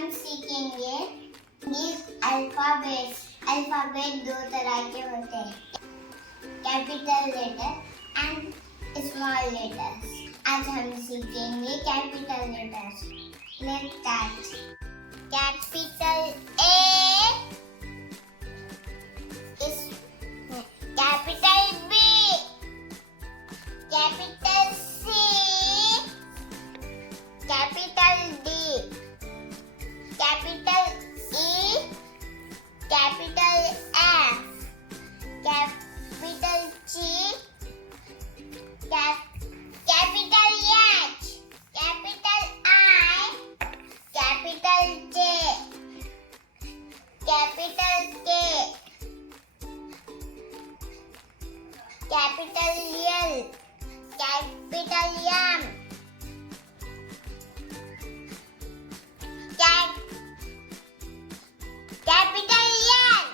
हम सीखेंगे English alphabet दो तरह के होते हैं, capital letter and small letters. आज हम सीखेंगे capital letters. Let's start. Capital A, capital B, capital C, capital D, capital E, capital F, capital G, capital H, capital I, capital J, capital K, capital L, capital M, capital N,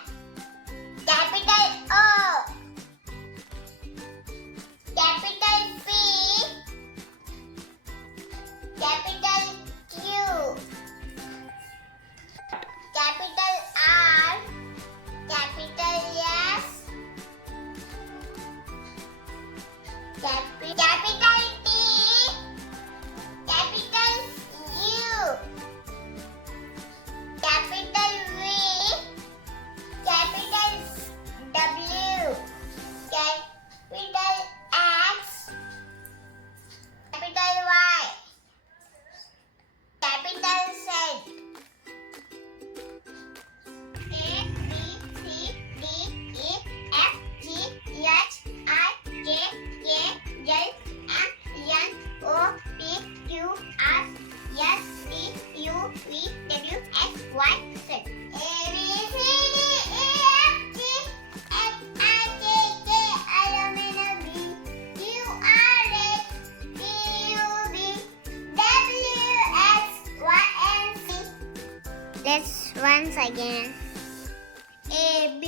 capital O, capital P, capital Q, capital R, capital S, capital T, capital U, capital V, capital W, capital X, capital Y, capital Z. A B C D E F G H I J K L M N O P Q R S T U V W X Y Z. A B C D E F G H I J K L M N O P Q R S T U V W X Y and Z. Let's once again. A B